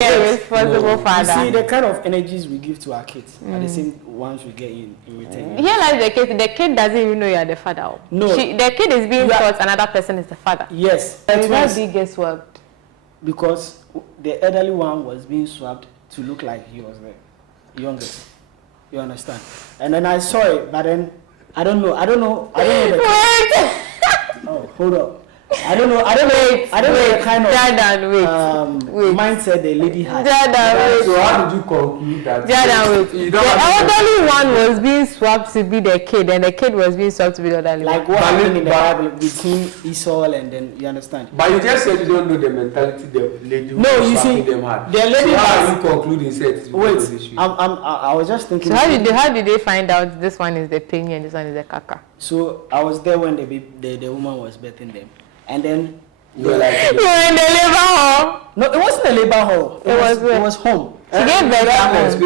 a responsible father. You see, the kind of energies we give to our kids are the same ones we get in return. Here lies the kid doesn't even know you are the father. No. The kid is being taught another person is the father. Yes. Why did he get swapped? Because the elderly one was being swapped to look like he was the youngest. You understand? And then I saw it, but then I don't know the oh, hold up. I don't know the kind of mindset the lady had. So how did you conclude that? The elderly one was being swapped to be the kid, and the kid was being swapped to be the elderly one. Like what happened in the Bible between Esau and then, you understand? But you just said you don't know the mentality the lady who was swapping them had. The lady so how are you concluding said? Wait, I was just thinking. So how did they find out this one is the penny and this one is the kaka? So I was there when the woman was birthing them. And then you were in the labor hall. No, it wasn't a labor hall. It was home. She gave birth at home. It's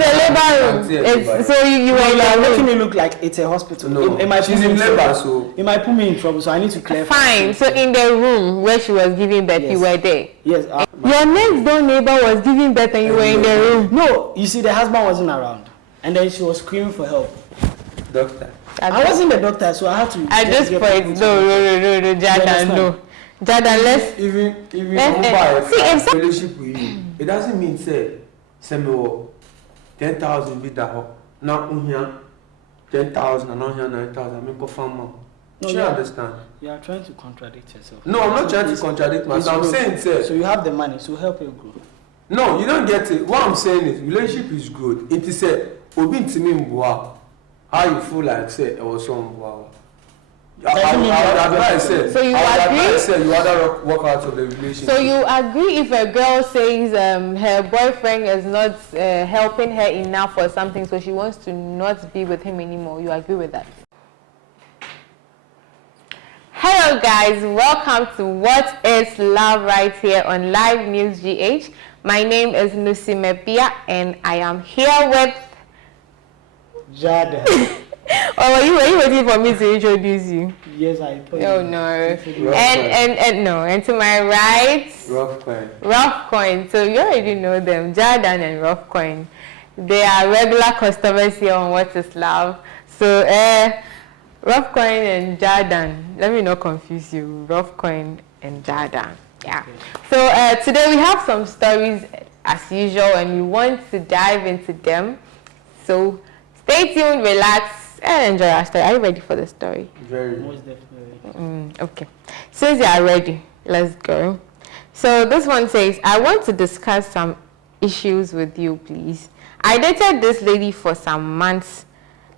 a labor room. So you were making me look like it's a hospital. No, it might she's in labor, so it might put me in trouble. So I need to clarify. Fine. So in the room where she was giving birth, you were there. Yes. Your next door neighbor was giving birth, and you were in the room. No, you see, the husband wasn't around, and then she was screaming for help. Doctor. I wasn't the doctor, so I had to. At this point, no, Jordan, no. Jordan, let's. Even if relationship with you, it doesn't mean say me 10,000 be that hot. Now 10,000 and not here 9,000. I mean, go farm more. No, you understand? You are trying to contradict yourself. No, I'm not trying to contradict myself. I'm saying, sir. So you have the money, so help you grow. No, you don't get it. What I'm saying is, relationship is good. It is a obi ntimi mboa. How you feel like say it was so mboa. So you agree? You rather walk out of the relationship. So you agree if a girl says her boyfriend is not helping her enough or something, so she wants to not be with him anymore. You agree with that? Hello guys, welcome to What is Love right here on LivenewsGh. My name is Nusimepia and I am here with Jada. Oh, were you waiting for me to introduce you? Yes, I thought. Oh no. And to my right, Rough Coin. So you already know them, Jordan and Rough Coin. They are regular customers here on What is Love. So Rough Coin and Jordan. Let me not confuse you. Rough Coin and Jordan. Yeah. Okay. So today we have some stories as usual, and we want to dive into them. So stay tuned, relax, and enjoy our story. Are you ready for the story? Very. Most definitely. Okay. Since you are ready, let's go. So this one says, I want to discuss some issues with you, please. I dated this lady for some months.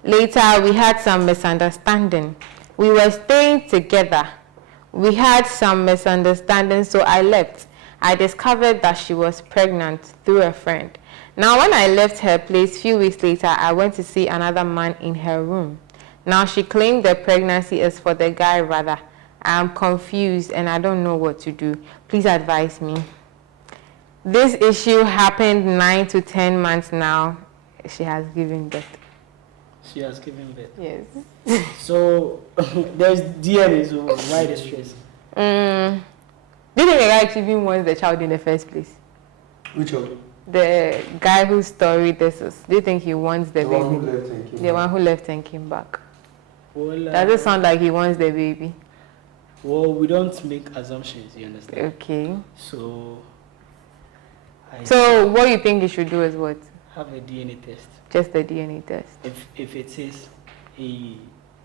Later, we had some misunderstanding. We were staying together. We had some misunderstanding, so I left. I discovered that she was pregnant through a friend. Now, when I left her place, few weeks later, I went to see another man in her room. Now, she claimed the pregnancy is for the guy rather. I am confused and I don't know what to do. Please advise me. This issue happened 9 to 10 months now. She has given birth. She has given birth. Yes. So there's DNA, so why the stress? Do you think the guy even wants the child in the first place? Which one? The guy whose story this is. Do you think he wants the baby? One who left and came the one who left and came back. Well, does it sound like he wants the baby? Well, we don't make assumptions, you understand? Okay. So what you think he should do is what? Have a DNA test. Just a DNA test. If it says he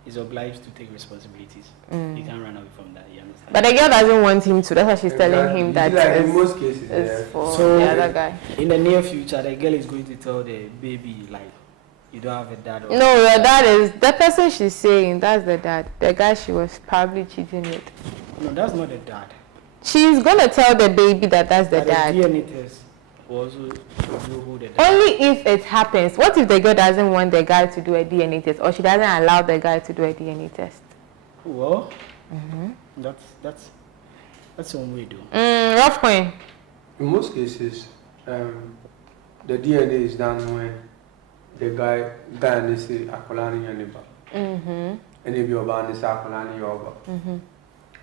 is obliged to take responsibilities, he can't run away from that, you understand? But the girl doesn't want him to. That's why she's telling him that like in most cases, it's for so the other guy. In the near future, the girl is going to tell the baby, like, you don't have a dad. Or no, your dad is the person she's saying. That's the dad. The guy she was probably cheating with. No, that's not the dad. She's gonna tell the baby that that's the dad. The DNA test also know who the dad. Only if it happens. What if the girl doesn't want the guy to do a DNA test, or she doesn't allow the guy to do a DNA test? Well, that's one way to do. Rough coin. In most cases, the DNA is done when the guy and they say akolani yaniba. And if you're banned, say akolani yoba.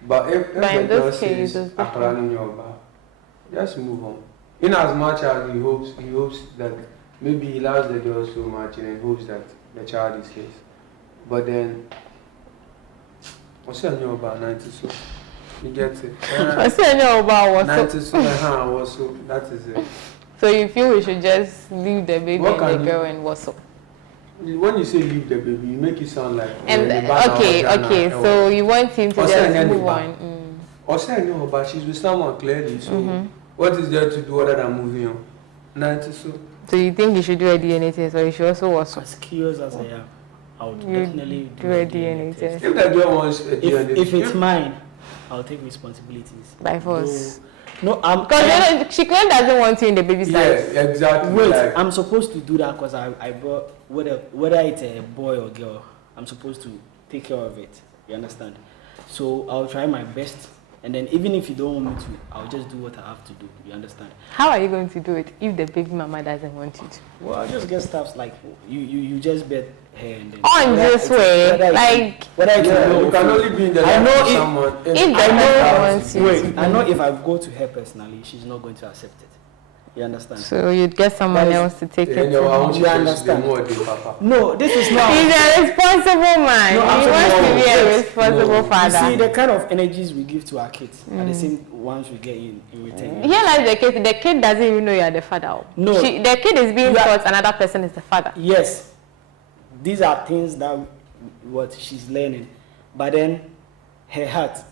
But if the girl says akolani yoba, just move on. in as much as he hopes that maybe he loves the girl so much and hopes that the child is his. But then, what's your new about 90 so? You get it? What's your new about what? 90 so, so that is it. So you feel we should just leave the baby What and the girl and what's up? When you say leave the baby, you make it sound like... Okay, so you want him to just move on. Or say no, but she's with someone clearly, so what is there to do other than moving on? 90 so. So you think you should do a DNA test, or you should also what's up? As curious as I am, I would definitely do a DNA test. If the girl wants a DNA if it's mine, I'll take responsibilities. By force. No, because she clearly doesn't want you in the baby's life. Yes, exactly. Wait, like, I'm supposed to do that because I brought, whether it's a boy or girl, I'm supposed to take care of it. You understand? So I'll try my best, and then even if you don't want me to, I'll just do what I have to do. You understand? How are you going to do it if the baby mama doesn't want you to? Well, I'll just get stuff like you just bet her and then. On this way, like you can only be in the life of someone. If the mama wants you. Wait, I know if I go to her personally, she's not going to accept it. You understand? So you'd get someone else to take care of you. understand? No, this is not. He's a responsible man. No, he wants to be a responsible father. You see, the kind of energies we give to our kids are the same ones we get in return. Here lies the kid doesn't even know you are the father. No. The kid is being taught another person is the father. Yes. These are things that what she's learning. But then her heart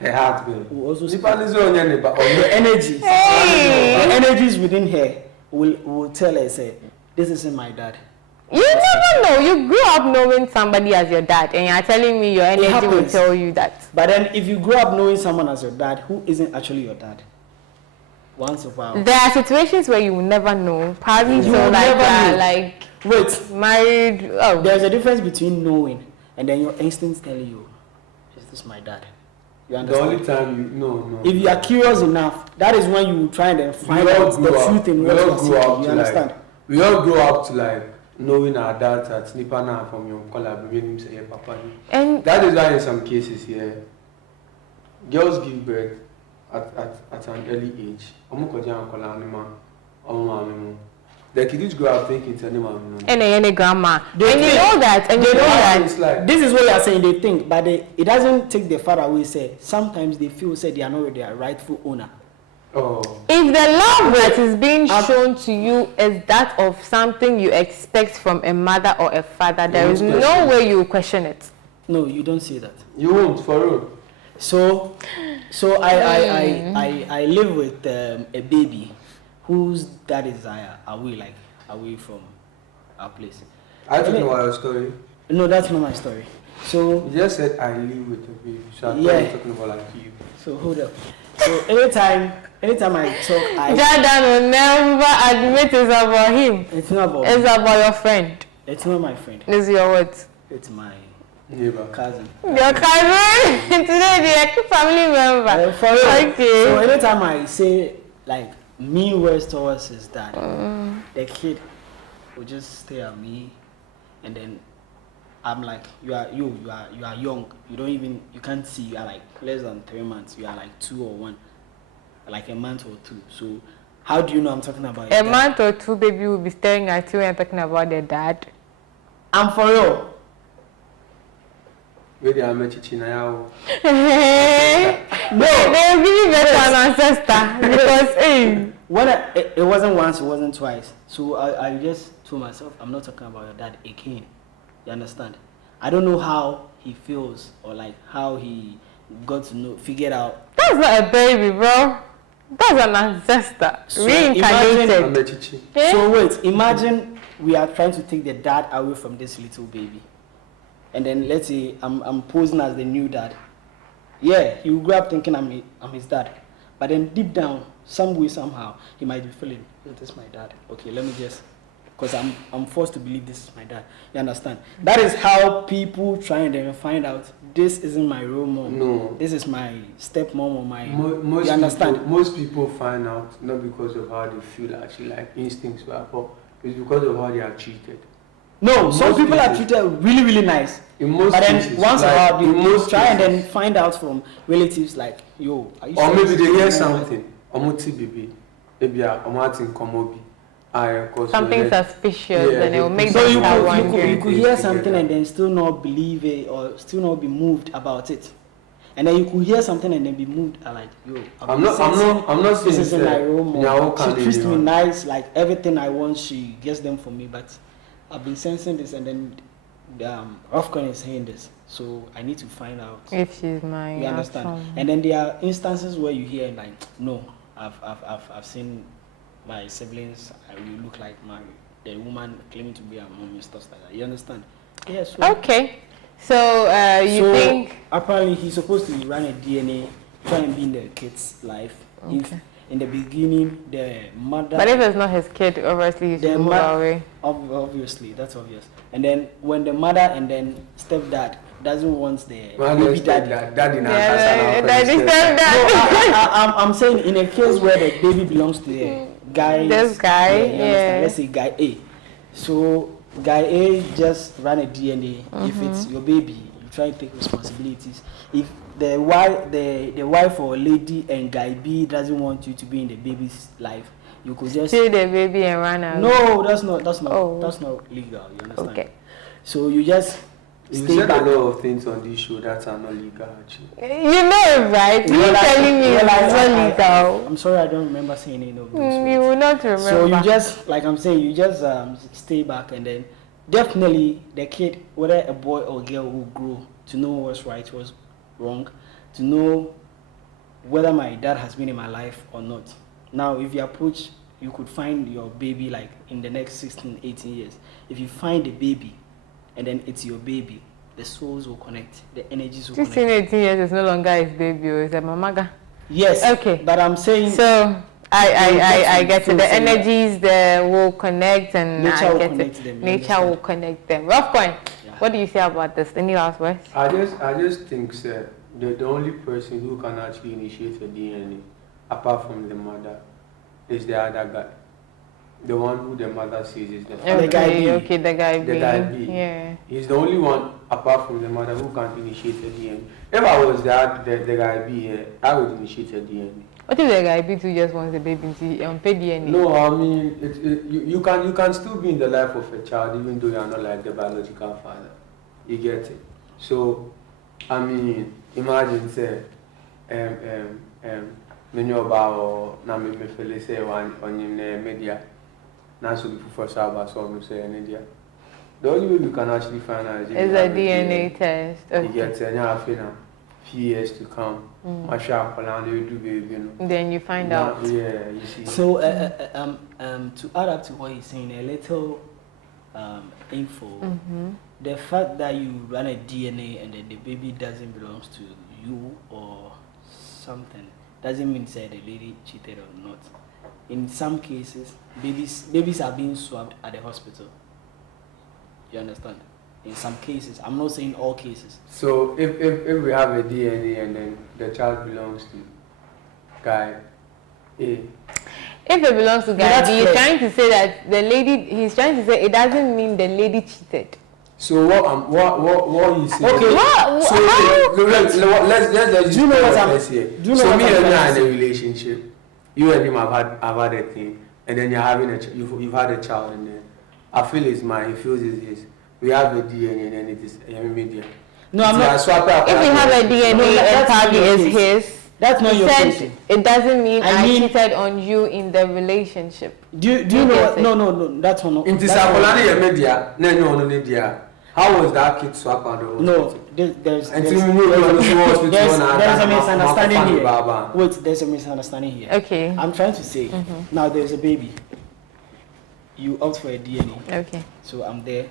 will also speak. The energies. Hey. The energies within her will tell her, say, this isn't my dad. You never know. You grew up knowing somebody as your dad, and you're telling me your energy will tell you that. But then if you grow up knowing someone as your dad who isn't actually your dad, once in a while. There are situations where you will never know. Probably so like wait, married. Oh. There's a difference between knowing and then your instincts tell you, is this my dad? You understand? The only time no. If you are curious enough, that is when you will try and then find out the truth in what you're seeking. You understand? We all grow up to like knowing our dad at Nipana from your color, him say papa. And that is why in some cases here, girls give birth at an early age. The kids grow up thinking it's any grandma. And you know that, and you know that. Like, this is what you are saying. They think, but it doesn't take the father away. Say sometimes they feel say they are not their rightful owner. Oh. If the love that is being shown to you is that of something you expect from a mother or a father, there is no way you question it. No, you don't say that. You won't, for real. So I live with a baby whose dad is away from our place. I don't know your story. No, that's not my story. So you just said I live with a baby. So I'm talking about like you. So hold up. So anytime I talk, Jordan will never admit it's about him. It's not about. It's about your friend. It's not my friend. It's your what? It's my neighbor. Cousin. Your cousin? Today the family member. For real. Okay. So anytime I say like mean words towards his dad, the kid will just stare at me, and then I'm like, you are young. You can't see. You are like less than 3 months. You are like 2 or 1, like a month or 2. So how do you know I'm talking about a month or 2? Baby will be staring at you and talking about their dad. I'm for real. Where they are making now. No, they will give you better an ancestor because when it wasn't once, it wasn't twice. So I just told myself, I'm not talking about your dad again. You understand? I don't know how he feels or like how he got to figured out. That's not a baby, bro. That's an ancestor. So reincarnated. So wait, imagine we are trying to take the dad away from this little baby. And then let's say I'm posing as the new dad. Yeah, he will grow up thinking I'm his dad. But then deep down, some way, somehow, he might be feeling, oh, this is my dad. Okay, let me just, because I'm forced to believe this is my dad. You understand? That is how people try and then find out, this isn't my real mom. No. This is my stepmom or my, you understand? Most people find out not because of how they feel actually, like instincts were, but it's because of how they are treated. No, some people are treated really, really nice. In most but then cases, once like, a while, they try and then find out from relatives like, yo, are you or maybe they hear something. Omuti baby. maybe I'm Martin Komobi. Something suspicious, and it will make so them you could hear something and then still not believe it or still not be moved about it. And then you could hear something and then be moved like, yo, I'm not saying this isn't my role model. She treats me anyone. nice, like everything I want, she gets them for me. But I've been sensing this, and then Rofcon is saying this, so I need to find out if she's my. You understand? And then there are instances where you hear like, no, I've seen my siblings. You look like the woman claiming to be a mom and stuff like that. You understand? Yes. Yeah, so okay. So you think apparently he's supposed to run a DNA, try and be in the kid's life. Okay. If in the beginning the mother. But if it's not his kid, obviously he should move away. Obviously, that's obvious. And then when the mother and then stepdad doesn't want the baby daddy. I'm saying in a case where the baby belongs to the guy. This guy, Let's say guy A. So guy A just ran a DNA. If it's your baby, you try to take responsibilities. If the wife or lady and guy B doesn't want you to be in the baby's life, you could just steal the baby and run out. No, that's not legal. You understand? Okay. So you just you said a lot of things on this show that are not legal actually. You know, right? You're telling me it's not legal. I'm sorry, I don't remember saying any of those. You will not remember. So you just, like I'm saying, you just stay back, and then definitely the kid, whether a boy or girl, will grow to know what's right, what's wrong, to know whether my dad has been in my life or not. Now, if you approach, you could find your baby like in the next 16, 18 years. If you find a baby, and then it's your baby, the souls will connect, the energies will 16, connect. 18 years is no longer his baby, it's a mamaga. Yes. Okay. But I'm saying. So I get it. The energies there will connect, and nature will connect them. Nature will connect them. Rough point. Yeah. What do you say about this? Any last words? I just think, sir, the only person who can actually initiate a DNA, apart from the mother, is the other guy. The one who the mother sees is the father. The guy B. Okay, the guy B. The guy B. Yeah. He's the only one, apart from the mother, who can initiate a DNA. If I was the guy B here, I would initiate a DNA. What if the guy B too just wants the baby to pay DNA? No, I mean, you can still be in the life of a child even though you are not like the biological father. You get it? So, I mean, imagine, say, many about na me feel say one on in media. Now so before Sabbath, so we say in India. The only way we can actually find out is a DNA test. Okay. You get it, now few years to come. Then you find out. Yeah, you see. So to add up to what he's saying, a little info. The fact that you run a DNA and then the baby doesn't belong to you or something doesn't mean say the lady cheated or not. In some cases, babies are being swabbed at the hospital. You understand? In some cases, I'm not saying all cases. So if we have a DNA and then the child belongs to guy A. If it belongs to guy B, he's trying to say that the lady. He's trying to say it doesn't mean the lady cheated. So what he's saying? Okay. Let's do you know what I'm saying? So me and you are in a relationship. You and him have had a thing, and then you're having you've had a child, and then I feel it's mine. He feels it's his. We have a DNA, and then it is media. No, I'm not. If we have a DNA and probably is his. That's not your question. It doesn't mean I cheated on you in the relationship. Do you know what? No, that's not. In this media, no. How was that kid swapped out of No, there's a misunderstanding here. Wait, there's a misunderstanding here. Okay. I'm trying to say, now there's a baby. You opt for a DNA. Okay. So I'm there.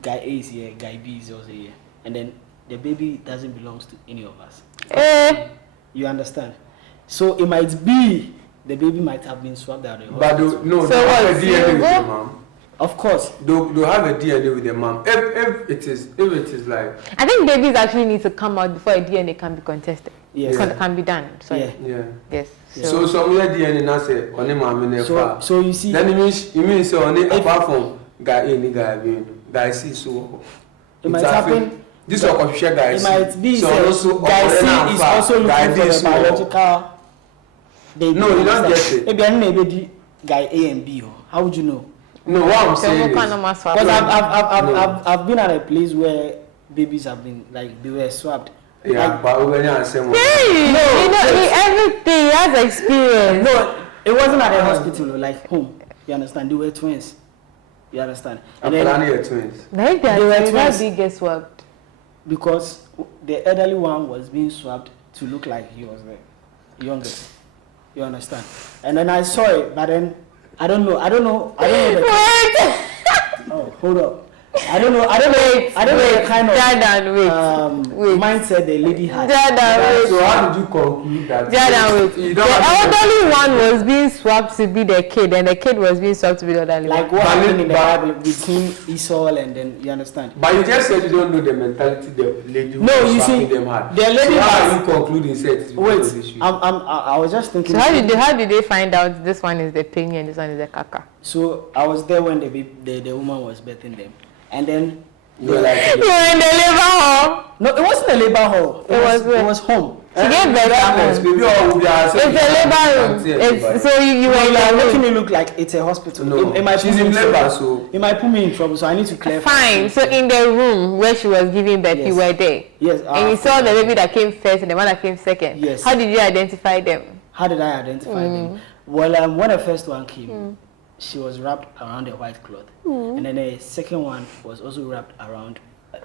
Guy A is here, guy B is also here. And then the baby doesn't belong to any of us. You understand? So it might be the baby might have been swapped out of the hospital. But no, so what is DNA with the mom? Of course. Do have a DNA with the mom. If it is like, I think babies actually need to come out before a DNA can be contested. Yes. Can be done. Sorry. Yeah. Yes. So some DNA now say on him mom. So you see. Then it means so only apart from guy A and guy B, guy C so. It might happen. This is what guy C. It might be so also guy C is also looking for the biological. No, you don't get it. Maybe I'm maybe guy A and B. How would you know? No, what I'm saying is, because I've been at a place where babies have been like they were swapped. Yeah, like, but when you're saying everything he has experience. No, it wasn't at a hospital, like home. You understand? They were twins. You understand? And then twins. Like that, they were that twins. big get swapped. Because the elderly one was being swapped to look like he was the youngest. You understand? And then I saw it, but then I don't know. Oh, hold up. I don't know the kind of mindset the lady had. So how did you conclude that? The elderly one was being swapped to be the kid, and the kid was being swapped to be the elderly like one. what happened in the Bible between Esau and then you understand? But you just said you don't know the mentality the lady who no, was you see, them had. The lady so how are you concluding set? Wait, I was just thinking. So how did they find out this one is the penny and this one is the kaka? So I was there when the woman was birthing them. And then you were like, you were in the labor hall. No, it wasn't a labor hall. It was home. She gave birth at home. It's a labor room. So you were like making me look like it's a hospital. No, she's in labor, so it might put me in trouble. So I need to clarify. Fine. So in the room where she was giving birth, you were there. Yes. And you saw the baby that came first and the one that came second. Yes. How did you identify them? How did I identify them? Well, when the first one came. She was wrapped around a white cloth, and then the second one was also wrapped around.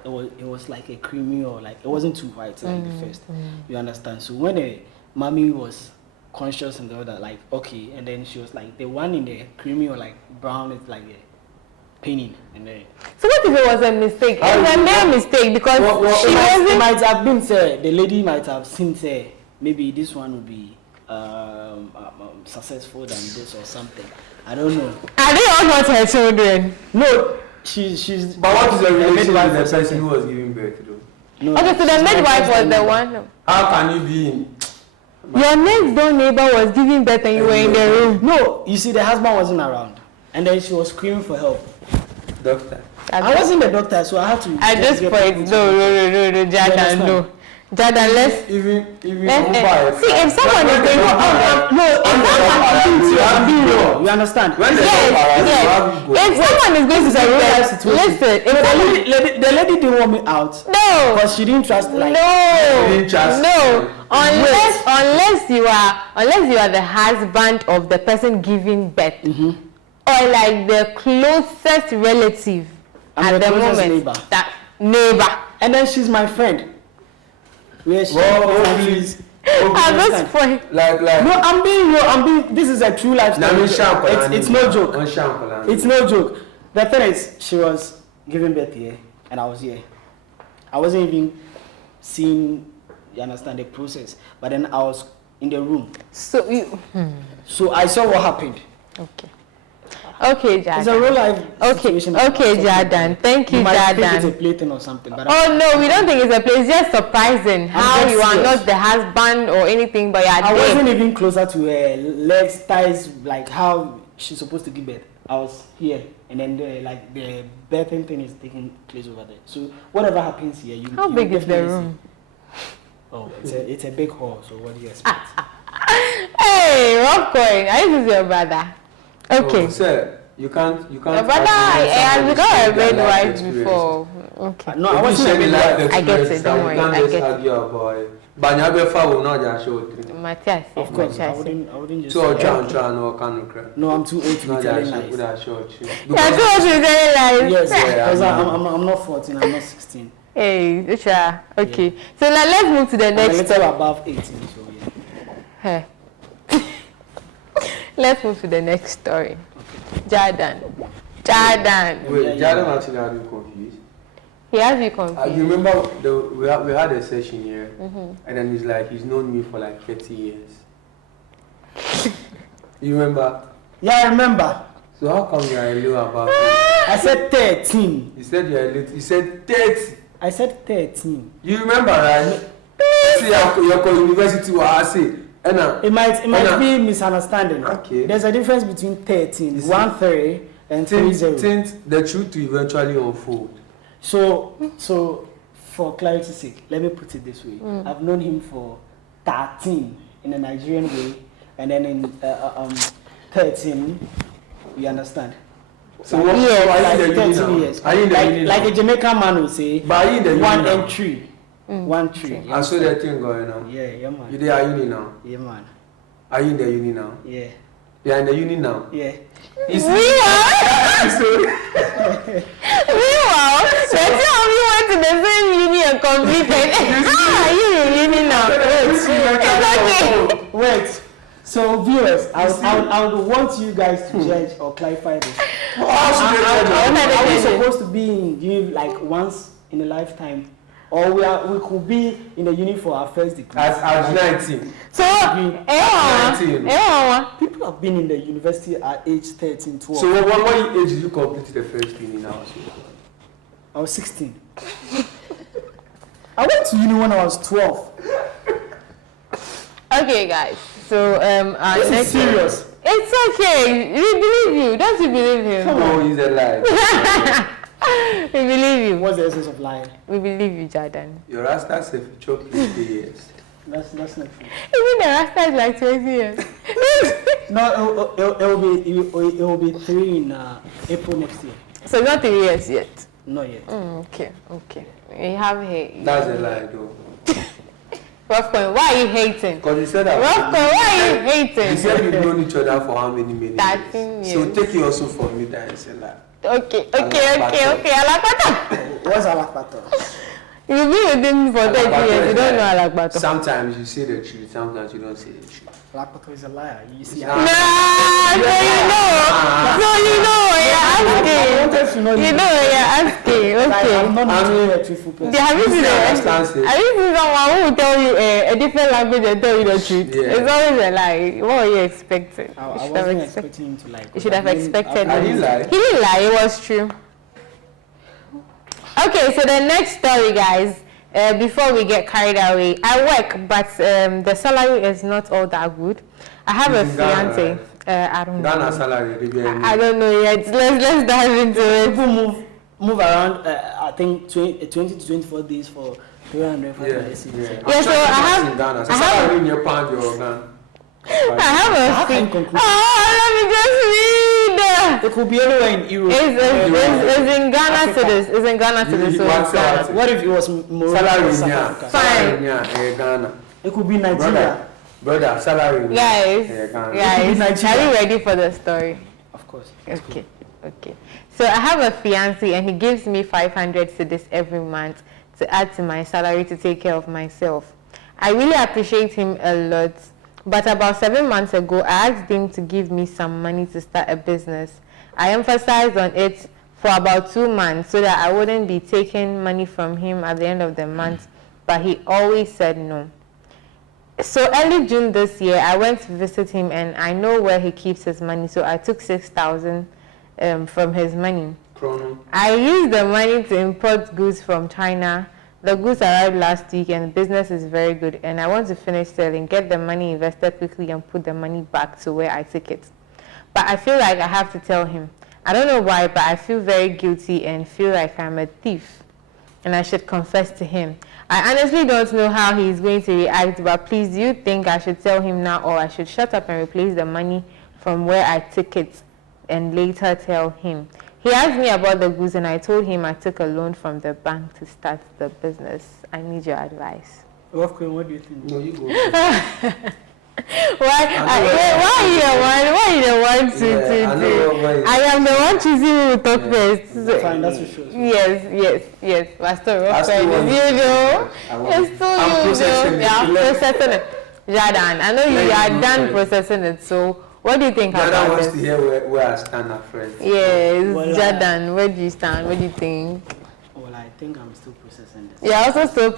It was like a creamy or like it wasn't too white like the first. You understand? So when the mommy was conscious and the other like okay, and then she was like the one in the creamy or like brown is like a painting and then. So what if it was a mistake? It was a mere mistake because it might have been say the lady might have seen say maybe this one would be successful than this or something. I don't know. Are they all not her children? No, she's. But what is the relation with the person who was giving birth to them? No. Okay, so the midwife was the one. How can you be in? Your next door neighbor was giving birth and you were in the room. No, you see, the husband wasn't around, and then she was screaming for help. Doctor. I wasn't the doctor, so I had to. At this point, no, Jadan, no. Jadan, let's even see if someone is going to you understand? Yes. If someone is going to say real situation, listen. If the lady didn't want me out. No. Because she didn't trust. Like, no. Unless you are the husband of the person giving birth, or like the closest relative at the moment. Neighbor. That neighbor. And then she's my friend. Please. At this point, like. No, I'm being. This is a true life story. It's no joke. It's no joke. The thing is, she was giving birth here, and I was here. I wasn't even seeing. You understand the process, but then I was in the room. So I saw what happened. Okay, Jadan. It's a real life situation. Okay, Jadan. Thank you, Jadan. Think it's a plaything or something. But no, we don't think it's a play. It's just surprising how you are not the husband or anything, but you are I wasn't even closer to her legs, thighs, like how she's supposed to give birth. I was here, and then the birthing thing is taking place over there. So whatever happens here, How big is the room? Oh, it's a big hall. So what do you expect? Hey, rock coin. I this is your brother. Okay. Oh, sir, you can't. Your brother, I have become a midwife before. Okay. No, I wasn't a midwife. I get it. Don't worry. I get it. Matthias. Of course, I wouldn't just. No, I'm too old to be telling lies. You're too old to be telling lies. Yes, because I'm not 14. I'm not 16. Hey, Isha. Okay. So now let's move to the next. I'm a little above 18. So yeah. Hey. Let's move to the next story. Jadan. Wait, Jadan actually had you confused. He has you confused. You remember we had a session here, and then he's like, he's known me for like 30 years. You remember? Yeah, I remember. So how come you are a little about it? I said 13. You said you are a little. You said 30. I said 13. You remember, right? See, your university was say. It might be misunderstanding. Okay. There's a difference between 13, 1-3, and 3-0. The truth to eventually unfold. So for clarity's sake, let me put it this way. I've known him for 13 in a Nigerian way, and then in 13, you understand? So what? Yeah. Like 13 years. Are you in the uni like now? a Jamaican man would say. But are you in the uni 1 now? and 3. 1 3. I saw that thing going on. Yeah, man. You there? Are uni now? Yeah, man. Are you in the uni now? Yeah. You are in the uni now? Yeah. Meanwhile, that's how we went to the same uni and completed. How are you in uni now? Wait. So viewers, I would want you guys to judge or clarify this. Are we supposed to be in uni like once in a lifetime? Or we could be in the uni for our first degree. At 19. So, 19. People have been in the university at age 13, 12. So what age did you complete the first uni now? I was 16. I went to uni when I was 12. Okay, guys. So, this is serious. It's okay. We believe you. Don't you believe him? No, he's alive. We believe you. What's the essence of lying? We believe you, Jordan. Your Rasta said you choke 50 years. That's not true. Even the Rasta is like 20 years. No, it will be 3 in April next year. So not 3 years yet. Not yet. Okay. We have hate. That's a lie, though. Rough, why are you hating? Because he said that. Rough, why are you hating? He said we've known each other for how many years? 13 years. So take it also from me that it's a lie. Okay. Alakpato. What's Alakpato? You've been with him for 30 years. You don't know Alakpato. Sometimes you say the truth, sometimes you don't say the truth. Alakpato is a liar. You see? So you know what you're asking. You know what you're asking. Okay. I'm not really a truthful person. Have you seen someone who will tell you a different language and tell you the truth? Yeah. It's always a lie. What were you expecting? I wasn't expecting him to lie. You should have expected I didn't lie. He didn't lie. It was true. Okay, so the next story, guys. Before we get carried away, I work, but the salary is not all that good. I have a fiance. I don't know. Ghana salary. I don't know yet. Let's dive into it. People move around. I think 20 to 24 days for 300. Yeah. So I have a thing. Oh, let me just read. It could be anywhere in Europe. It's in Ghana to this. It's in Ghana to this. What if it was salary? Fine. Ghana. It could be Nigeria. Brother, salary. Guys, are you ready for the story? Of course. Okay. So I have a fiancé and he gives me 500 cedis every month to add to my salary to take care of myself. I really appreciate him a lot. But about 7 months ago, I asked him to give me some money to start a business. I emphasized on it for about 2 months so that I wouldn't be taking money from him at the end of the month, but he always said no. So early June this year, I went to visit him and I know where he keeps his money, so I took 6,000 from his money. I used the money to import goods from China. The goods arrived last week and the business is very good, and I want to finish selling, get the money invested quickly and put the money back to where I took it. But I feel like I have to tell him. I don't know why, but I feel very guilty and feel like I'm a thief and I should confess to him. I honestly don't know how he's going to react, but please, do you think I should tell him now or I should shut up and replace the money from where I took it and later tell him? He asked me about the goods and I told him I took a loan from the bank to start the business. I need your advice. What do you think? No, you go. Why are you the one to I am the one choosing who will talk first. Fine, that's for sure. Yes. Pastor, it's still you. Yeah, processing it. Jordan, I know you are done processing it, so what do you think about Jordan wants this? to hear where I stand, my friend. Yes, well, Jordan, where do you stand? What do you think? Well, I think I'm still processing this. Yeah, also still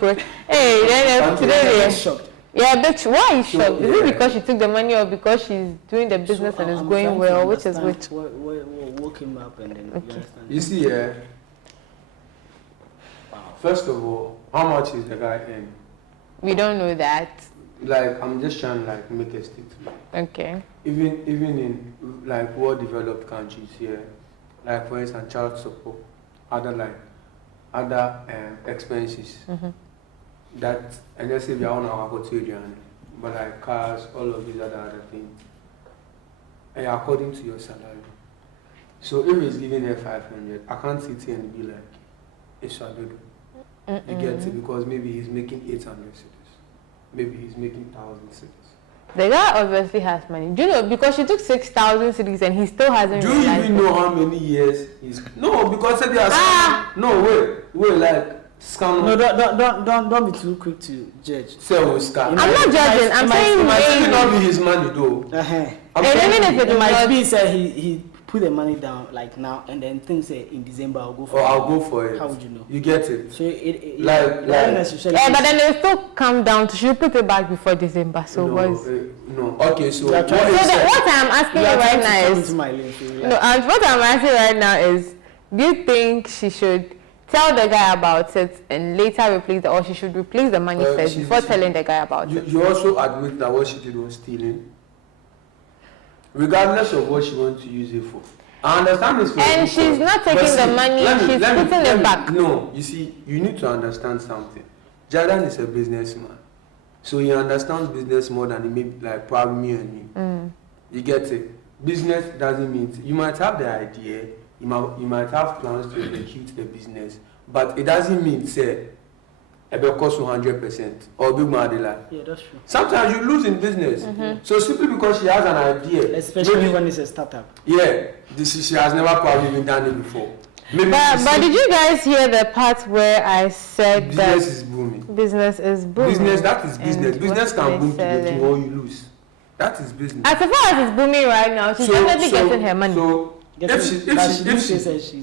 Hey, then today I'm shocked. Yeah, but why are you shocked? Is it because she took the money or because she's doing the business and it's going well? Which is which? What came up and then okay. You see, first of all, how much is the guy in? We don't know that. Like, I'm just trying to make a statement. Okay. Even in like well-developed countries here, like for instance, child support, other expenses. Mm-hmm. That and let's say we are on our hotel journey. but like cars, all of these other things, and according to your salary. So if he's giving her 500, I can't sit here and be like, it's a little. You get it? Because maybe he's making 800 cities. Maybe he's making 1,000 cities. The guy obviously has money. Do you know? Because she took 6,000 cities and he still hasn't. Do you even know how many years he's? No, because they are. No, wait, like scam. No, don't be too quick to judge. Say we scam. I'm not judging. I'm saying it might not be his money though. Even if it might be said he put the money down like now and then things say in December I'll go for it. I'll go for it. How would you know? You get it? So it like but then it will still come down to she put it back before December. So no. Okay, so what I'm asking you right now is what I'm asking right now is, do you think she should tell the guy about it and later replace it, or she should replace the money first before telling the guy about it? You also admit that what she did was stealing, regardless of what she wants to use it for. I understand this. And she's not taking the money; she's putting it back. No, you see, you need to understand something. Jordan is a businessman, so he understands business more than he may like probably me and me. You get it? Business doesn't mean you might have the idea, you might have plans to execute the business, but it doesn't mean say it will cost 100% or big madela. Yeah, that's true. Sometimes you lose in business. So simply because she has an idea, especially when it's a startup. Yeah, she has never probably even done it before. But did you guys hear the part where I said business is booming? Business is booming. Business, that is business. Business can boom to the or you lose. That is business. As far as it's booming right now, she's definitely getting her money. So do you think that? She said she.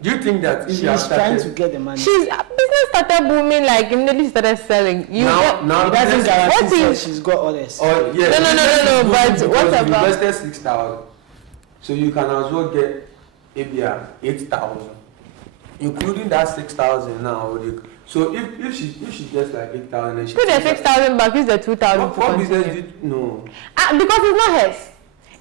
Do you think that if she's trying to get the money? She's business started booming, like immediately started selling. Now it doesn't guarantee she's got others. Oh yeah. No. But what about? You invested 6,000, so you can as well get maybe 8,000, including that 6,000 now. So if she gets like 8,000, and she put the 6,000 back, use the 2,000. What business did no? Because it's not hers.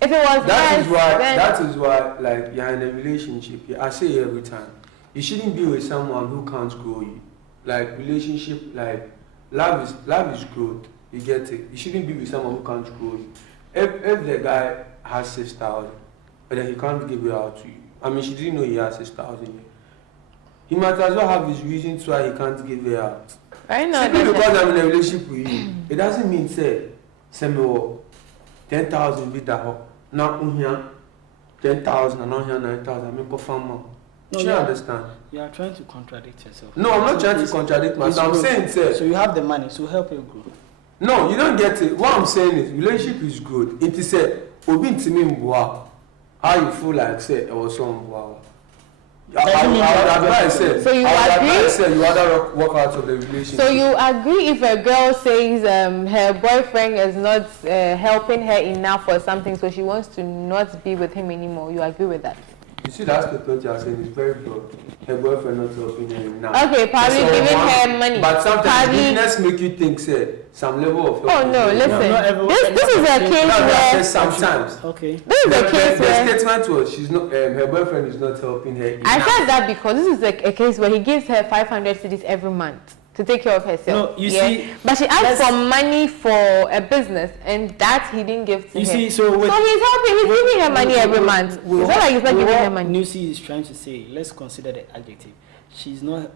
If it was that is why like you're in a relationship. I say every time, you shouldn't be with someone who can't grow you. Like relationship, like love is growth. You get it. You shouldn't be with someone who can't grow you. If the guy has 6,000, but then he can't give it out to you. I mean, she didn't know he has 6,000. He might as well have his reasons why he can't give it out. I know. Simply because I'm in a relationship with you, it doesn't mean say me 10,000 with that. Now here 10,000 and not here 9,000. I mean, confirm more. Do you understand? You are trying to contradict yourself. No, I'm not trying to contradict myself. I'm saying, say. So you have the money, so help you grow. No, you don't get it. What I'm saying is, relationship is good. It is said, Obi Ntimi Mbwa. How you feel like say it was some Mbwa. I would advise say. So you agree? You rather walk out of the relationship. So you agree if a girl says her boyfriend is not helping her enough or something, so she wants to not be with him anymore? You agree with that? You see, that statement you are saying is very good. Her boyfriend not helping her enough. Okay, probably giving her money. But sometimes business make you think, say, some level of. Oh no, listen. This is a case where sometimes. Okay. This is a case where the statement was she's not. Her boyfriend is not helping her enough. I said that because this is a case where he gives her 500 cedis every month to take care of herself. No, you see, but she asked for money for a business, and that he didn't give to her. See, so he's helping. He's giving her money every month. It's not like he's not giving her money. Nusi is trying to say, let's consider the adjective. She's not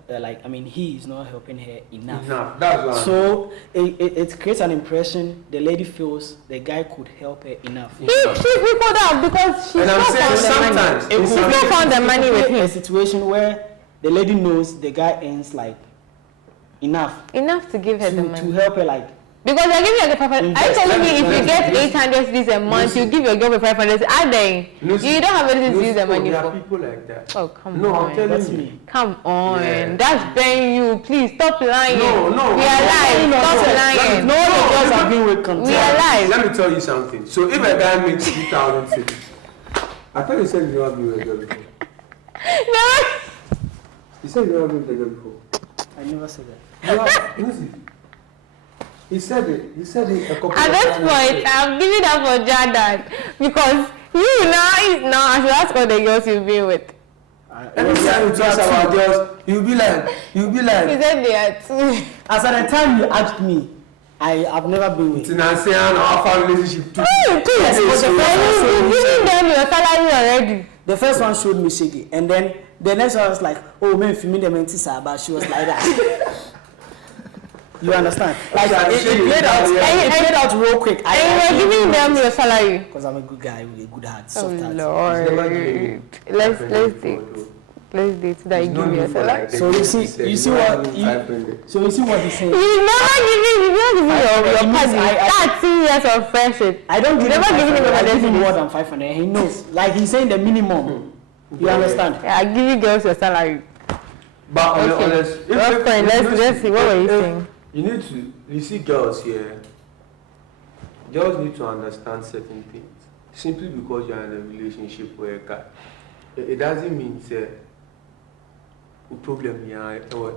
he is not helping her enough. That's right. So it creates an impression. The lady feels the guy could help her enough. He could have, because she's not found the money. She's not found the money with him. A situation where the lady knows the guy earns like enough to give her the money, to help her, like, because they're giving her the 500. Are you telling me if you get 800 cedis a month, you give your girl 500? Are they? You don't have anything to use the money for. There are people like that. Oh, come on. No, I'm telling you. Come on. Yeah. That's paying you. Please stop lying. No. We are alive. Stop lying. No, the girls are being with contempt. We are alive. Let me tell you something. So if a guy makes 3,000 cedis, I thought you said you don't have been with a girl before. No. You said you don't have been with a girl before. I never said that. He said it a couple of times. At this point, I'm giving up for Jordan, because you now I should ask all the girls you've been with. Every time you talk about girls, you'll be like. He said they are two. As at the time you asked me, I've never been with. It's an offer relationship too. Yes, but the first one showed me giving them your salary already. The first one showed me shaky, and then the next one was like, oh, man, for me the mentisa, but she was like that. You understand? Like it played out. It played out real quick. And you were giving them your salary. Because I'm a good guy with a good heart, Oh soft heart. Lord, let's date. Let's date so that you give me your salary. So you see what he's saying. You never giving your cousin 13 years of friendship. I don't give him. Never giving him I give him more than 500. He knows. Like he's saying the minimum. You understand? Yeah, I give you girls your salary. But okay. Let's see. What were you saying? You see girls here. Girls need to understand certain things. Simply because you're in a relationship with a guy, it doesn't mean say problem here. No.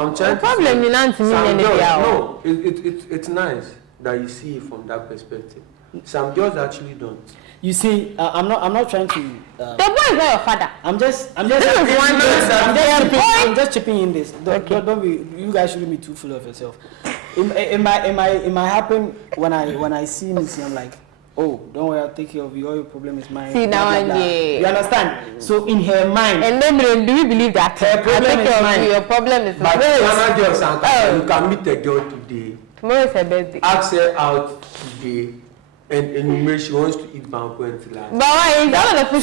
I'm trying to problem say, not mean anything. No, it's nice that you see it from that perspective. Some girls actually don't. You see, I'm not trying to. The boy is not your father. I'm just chipping in this. Don't be. You guys shouldn't be too full of yourself. It might happen when I see Missy. I'm like, oh, don't worry, I'll take care of you. All your problem is mine. See now, You understand? So in her mind. And then do you believe that her problem is mine? Your problem is mine. But girls, you can meet a girl today. Tomorrow is her birthday. Ask her out today. And maybe she wants to eat banku and last. But why is that the fish?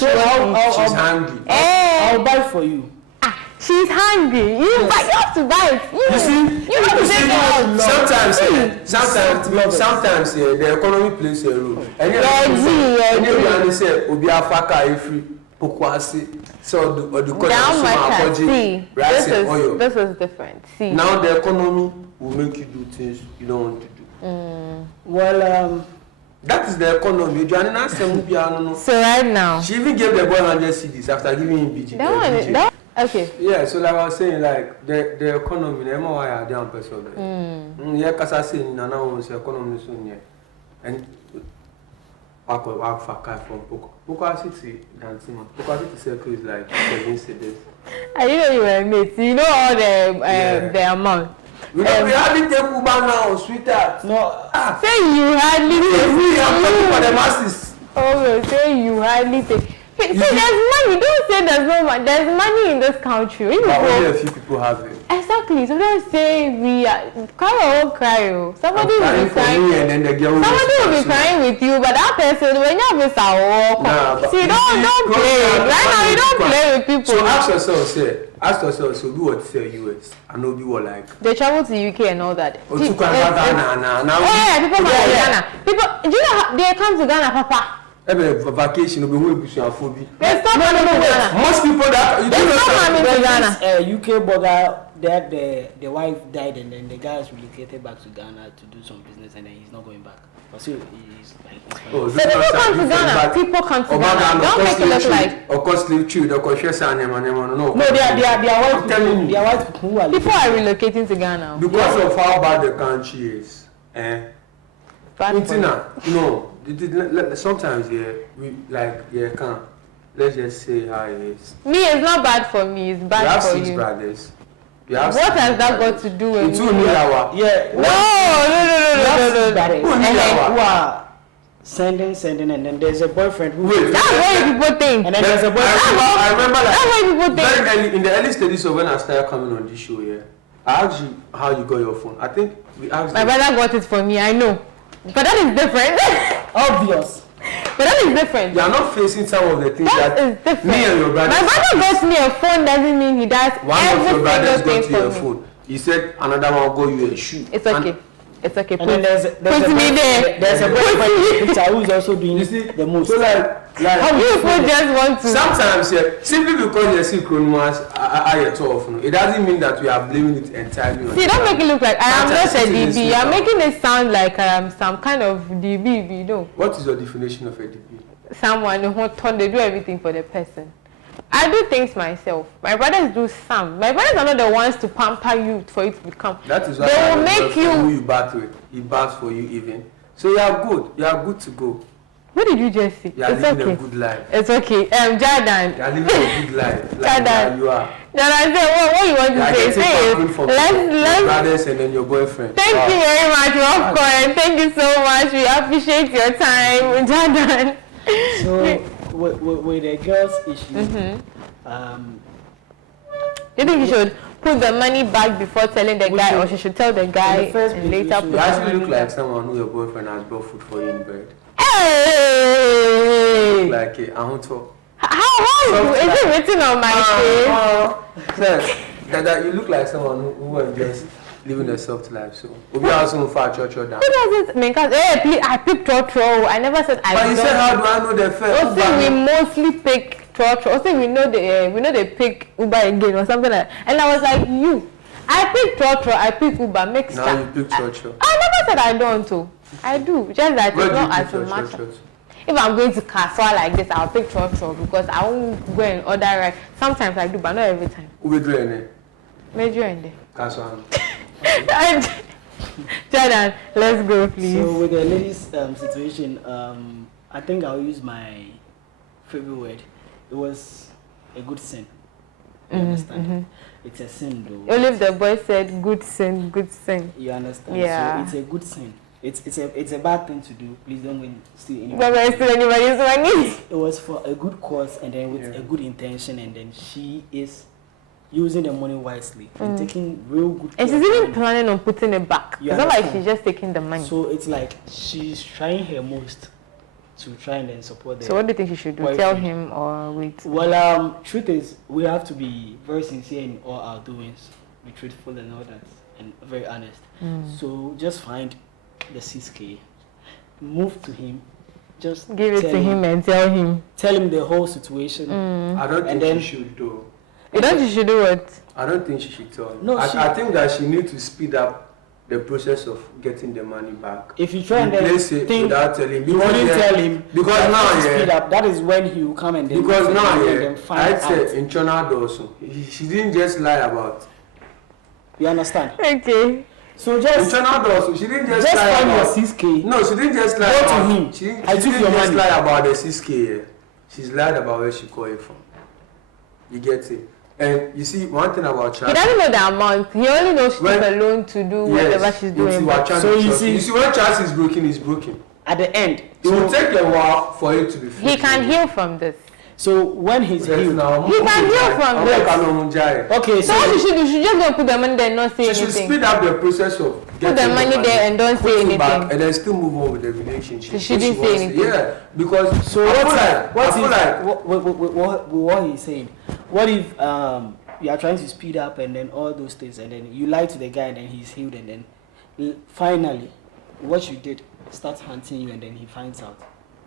She's hungry. I'll buy for you. She's hungry. You have to buy it. You see, you have to take it out. Sometimes the economy plays a role. And you say, "Obi afaka ifri pokwasi." So the this is different. See, now the economy will make you do things you don't want to do. Well, that is the economy. So right now, she even gave the boy 100 CDs after giving him BG. Okay. Yeah, so like I was saying, like the economy, the more I had down person. Yeah, because I say Nana wants economy soon, yeah. And I could work for car from Poco City, dancing. Poco City circle is like 7 cities. I didn't know you were mates. You know all the amount. We hardly take Uber now, sweetheart. No. Say you hardly take. We are talking for the masses. Oh, say you hardly take. See, there's money. Don't say there's no money. There's money in this country. But only a few people have it. Exactly. So don't say we are cry or cry. Somebody will be crying. Somebody will be crying with you, but that person when you have a see, don't play. Right now you don't play with people. So ask yourself, so do what say US and no be what like. They travel to UK and all that. Oh, to Ghana. People come to Ghana. People, do you know how they come to Ghana, Papa? Vacation will be who is your phobia. There's no coming to Ghana. Most people that you don't know UK blogger that the wife died and then the guy is relocated back to Ghana to do some business and then he's not going back. But still he's like so people come to Ghana. People come to Ghana. Don't make it look like of course live true, the conscious no, they are white people. They are white people who are people are relocating to Ghana. Because of how bad the country is. No. Sometimes we like can't. Let's just say how it is. Me, it's not bad for me. It's bad for you. You have 6 brothers. What has that got to do with me? No. Who are sending, and then there's a boyfriend who. Wait, that's what people think. And then there's a boyfriend. I remember like that's what people think. Very early in the early stages of when I started coming on this show, I asked you how you got your phone. I think we asked. My brother got it for me. I know. But that is different. Obvious. But that is different. You are not facing some of the things that is different. Me and your brother. My brother got me a phone doesn't mean he does one every of your brothers single got thing you a for phone. He said another one got you a shoe. It's okay. It's okay. And then there's a boyfriend picture who is also doing the most. So like how you people just want to. Sometimes simply because you see chromas are tough. It doesn't mean that we are blaming it entirely on. See, don't make it look like I am not a DB. You are making it sound like I am some kind of DB. You know. What is your definition of a DB? Someone who they do everything for the person. I do things myself. My brothers do some. My brothers are not the ones to pamper you for you to become. That is why they will make you. Who you bat with, he bats for you even. So you are good. You are good to go. What did you just say? You are It's living okay. a good life. It's okay. Jordan. You are living a good life. Like Jordan. you are. Jordan, say what you want to say? Say it. Let's brothers and then your boyfriend. Thank you very much, Rockcoin. Thank you so much. We appreciate your time, Jordan. So with the girls issue, do you think you should put the money back before telling the guy, or she should tell the guy and later put You the actually money look like back? someone who your boyfriend has brought food for you in bed. Hey! Like a ahunto. How is it written on my face? Sir, that you look like someone who was just living a soft life. So we also far church or down. Who does it? Because please, I picked Trotro. I never said I. But you said, how do I know the first? Also, we mostly pick Trotro. Also, we know they pick Uber again or something like that. And I was like, you. I pick Trotro. I pick Uber. Mixed now you pick Trotro. I never said I don't too. I do. Just that it's not as much. If I'm going to Kaswa like this, I'll pick Trotro because I won't go and order right. Sometimes I do, but not every time. Who will do it? Major in there. Kaswa. Jordan, let's go, please. So with the ladies' situation, I think I'll use my favorite word. It was a good sin. You understand? It's a sin, though. Only if the boy said good sin, good sin. You understand? Yeah. So it's a good sin. It's a bad thing to do. Please don't go and steal anybody's Don't go and steal anybody's money. It was for a good cause and then with a good intention, and then she is using the money wisely and taking real good care. And she's even planning on putting it back. You It's not like understand? she's just taking the money. So it's like she's trying her most to try and then support the So what do you think she should do? boyfriend. Tell him or wait? Well, truth is, we have to be very sincere in all our doings, be truthful and all that, and very honest. So just find the 6K, move to him, just Give it tell to him and tell him. Tell him the whole situation. I don't And think then- she should do. You don't think she should do what? I don't think she should tell him. No, I think that she needs to speed up the process of getting the money back. If you try and then Replace it think without telling him. you wouldn't tell him, Because that now, speed yeah. up, that is when he will come and then Because now, and yeah, then find I'd out. say in China also, she didn't just lie about. You understand? Okay. So In just China also, she didn't just lie find your about. 6K. No, she didn't just lie Go to about. him. She didn't I took just your money. lie about the 6K. Yeah. She's lied about where she got it from. You get it? And you see, one thing about He China. doesn't know the amount. He only knows she took a loan to do whatever she's doing. So you see, when chance is broken, it's broken. at the end, It will take a while for it to be fixed. He can heal from this. so when he's healed, He can heal from this. okay, So what so she should do, she just go put the money there and not say She should anything. speed up the process of Put getting the money there and don't say put it anything. back, and then still move on with the relationship. She If shouldn't say wants it. anything. Yeah, because so I what's feel like, what I feel if like what he's saying? What if you are trying to speed up and then all those things, and then you lie to the guy and then he's healed, and then finally what you did starts hunting you, and then he finds out.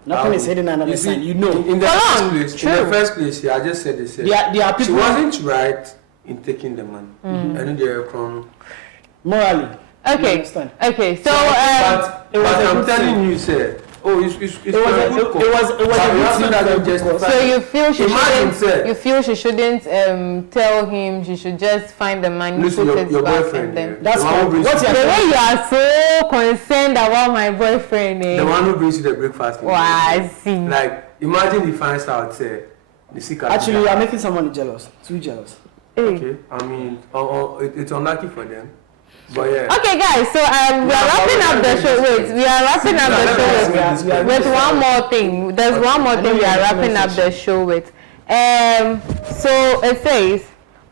Nothing is hidden under the sun. You know. In the Come on, first place, yeah, I just said this. There are She people wasn't right in taking the money. And they're from. morally. You Okay. understand? Okay. So But it was a I'm good telling thing. you, sir. Oh, it's It was a good thing. So you feel she Imagine, shouldn't? sir. You feel she shouldn't tell him? She should just find the money, Listen, put your it back, boyfriend. and then. Yeah. That's the one who what- brings what's you- The way you are so concerned about my boyfriend, the one who brings you the breakfast. Wow, I see. Like, imagine he finds out, say, the secret. Actually, you are making someone jealous. Too jealous. Hey. Okay, I mean, it's unlucky for them. But yeah. Okay, guys. So we are wrapping up the show. Wait, we are wrapping up the show with one more thing. There's one more thing we are wrapping up the show with. So it says,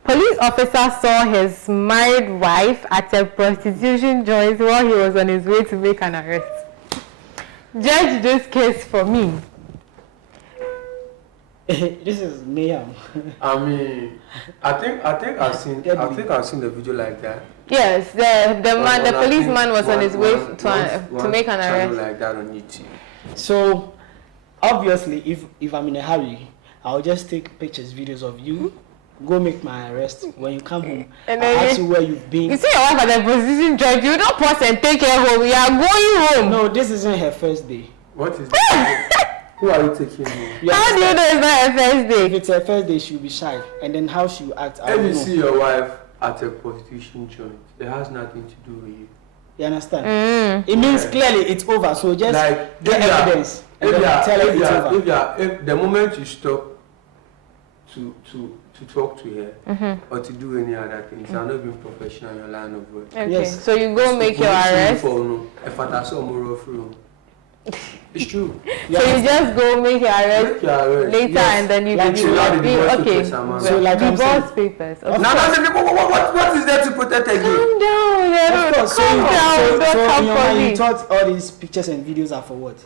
police officer saw his married wife at a prostitution joint while he was on his way to make an arrest. Judge this case for me. This is mayhem. I mean, I think I've seen the video like that. Yes, the policeman was on his way to make an channel arrest. like that on YouTube. So obviously, if I'm in a hurry, I'll just take pictures, videos of you. Go make my arrest. When you come home, And I'll then ask you where you've been. You see your wife at the prostitution joint, you don't pause and take her home. You are going home. No, this isn't her first day. What is that? Who are you taking home? You How do you know understand? it's not her first If day? it's her first day, she'll be shy, and then how she will act, I If don't you know. see your wife at a prostitution joint, it has nothing to do with you. You understand? Mm. It means clearly it's over. So just Like, get yeah. evidence. If the moment you stop to talk to her or to do any other things, I'm not being professional in your line of work. Okay. Yes. So you go make your arrest. It's true. So you just go make your arrest later, and then you okay. So like divorce papers. Now, what is there to protect again? Calm down. Of course. Calm down. Don't come for me. You thought all these pictures and videos are for what?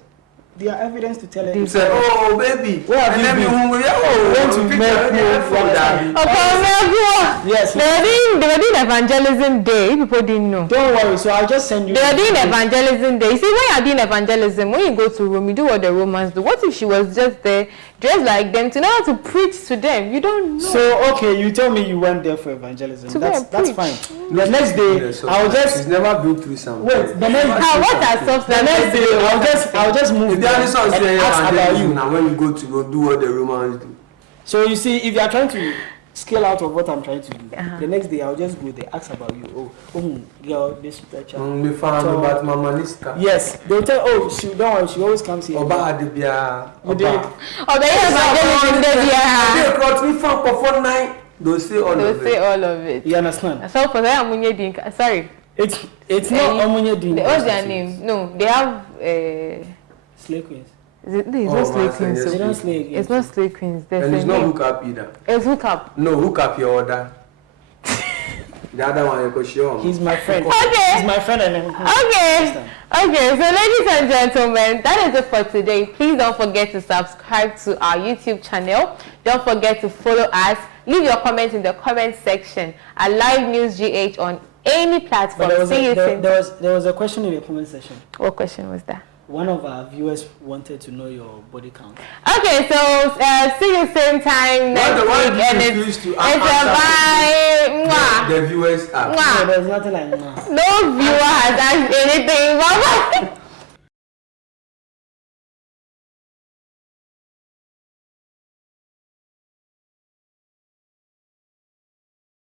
They are evidence to tell her. You said, oh baby, where have you been? Want to make Yes. They were doing evangelism day. People didn't know. Don't worry. So I'll just send you. They were doing evangelism day. See, when you're doing evangelism, when you go to Rome, you do what the Romans do. What if she was just there, dressed like them, to know how to preach to them? You don't know. So okay, you tell me you went there for evangelism. That's fine. The next day, I'll just. She's never been through something. Wait. The next. What are substance? The next day, I'll just move. The only song say ask about you. Now when you go to go do what the Romans do. So you see, if you are trying to scale out of what I'm trying to do, the next day I'll just go there, ask about you. Girl, this stretcher. Me found about my manista. Yes, they'll tell. She don't worry, she always comes here. Oba adibia. Oba. Evangelism day. They brought me from for 9. They'll say all of it. You understand? So for that, sorry. It's not Omunye Din. What's their name? No, they have Slay Queens. It's not Slay Queens. They don't slay again. It's not Slay Queens. And it's not hook up either. It's hook up. No, hook up your order. The other one you could show. He's my friend. Okay. He's my friend and Okay. Okay, so ladies and gentlemen, that is it for today. Please don't forget to subscribe to our YouTube channel. Don't forget to follow us. Leave your comments in the comment section at LivenewsGh on any platform. There was a question in the comment section. What question was that? One of our viewers wanted to know your body count. Okay, so see you same time next week, and it's a bye. The viewers are. No, there's nothing like that. No viewer has asked anything. Mama.